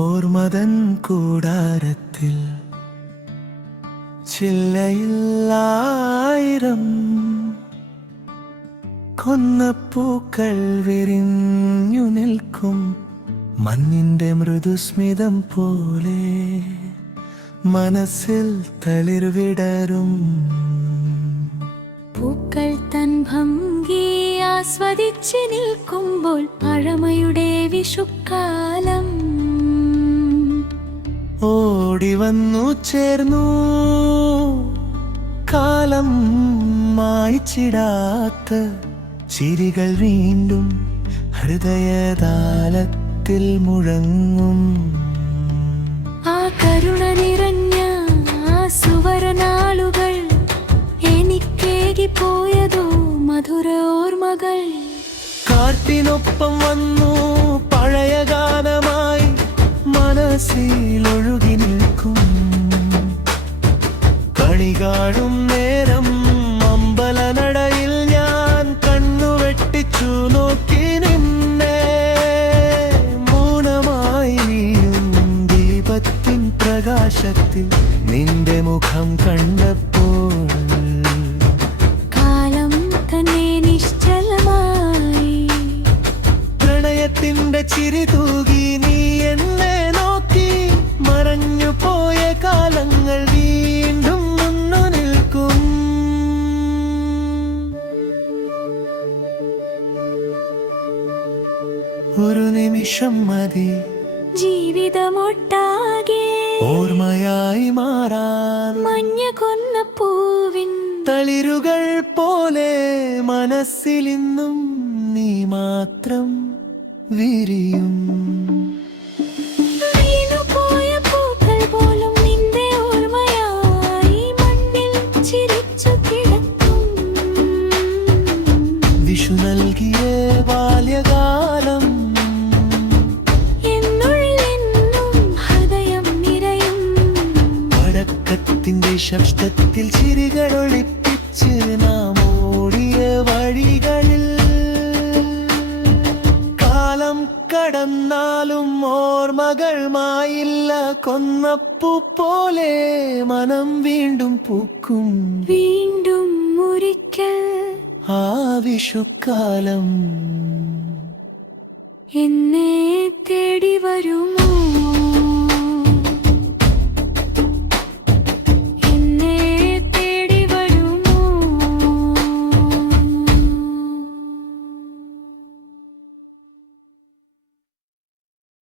ഓർമ്മതൻ കൂടാരത്തിൽ ചില്ലയില്ലായിരം കൊന്നപ്പൂക്കൾ വിരിഞ്ഞു നിൽക്കും മഞ്ഞിന്റെ മൃദുസ്മിതം പോലെ മനസ്സിൽ തളിർ വിടരും. പൂക്കൾ തൻ ഭംഗി ആസ്വദിച്ച് നിൽക്കുമ്പോൾ പഴമയുടെ വിഷുക്കാലം ഓടി വന്നു ചേർന്നു. കാലം മായ്ച്ചിടാത്ത ചിരികൾ വീണ്ടും ഹൃദയതാളത്തിൽ മുഴങ്ങും. ആ കരുണ നിറഞ്ഞ ആ സുവർണാളുകൾ എനിക്കേകിപ്പോയതോ മധുര ഓർമ്മകൾ. കാറ്റിനൊപ്പം വന്നു പഴയ ഗാനമായി മനസ്സിലൊഴുകി നിൽക്കും. കണി കാണും നേരം അമ്പലനടയിൽ ഞാൻ കണ്ണുവെട്ടിച്ചു നോക്കി നിന്നെ. മൗനമായി നീയും ദീപത്തിൻ പ്രകാശത്തിൽ നിന്റെ മുഖം കണ്ടപ്പോൾ കാലം തന്നെ നിശ്ചലമായി. പ്രണയത്തിന്റെ ചിരി തൂകി നീ എന്നെ നോക്കി. മറഞ്ഞു പോയ കാലങ്ങൾ വീണ്ടും മുന്നു നിൽക്കും. ഒരു നിമിഷം മതി ജീവിതമൊട്ടാകെ ഓർമ്മയായി മാറാൻ. മഞ്ഞ കൊന്ന പൂവിൻ തളിരുകൾ പോലെ മനസ്സിലിന്നും നീ മാത്രം വിരിയും. വീണുപോയ പൂക്കൾ പോലും നിന്റെ ഓർമ്മയായി മണ്ണിൽ ചിരിച്ചു കിടക്കും. വിഷു നൽകിയ ബാല്യകാലം എന്നുള്ളെന്നും ഹൃദയം നിറയും. പടക്കത്തിന്റെ ശബ്ദത്തിൽ ചിരികൾ ഒളിപ്പിച്ച് നാം ഓടിയ വഴികളിൽ. കാലം കടന്നാലും ഓർമ്മകൾ മായില്ല. കൊന്നപ്പൂ പോലെ മനം വീണ്ടും പൂക്കും. വീണ്ടും ഒരിക്കൽ ആ വിഷുക്കാലം എന്നെ തേടി വരുമോ?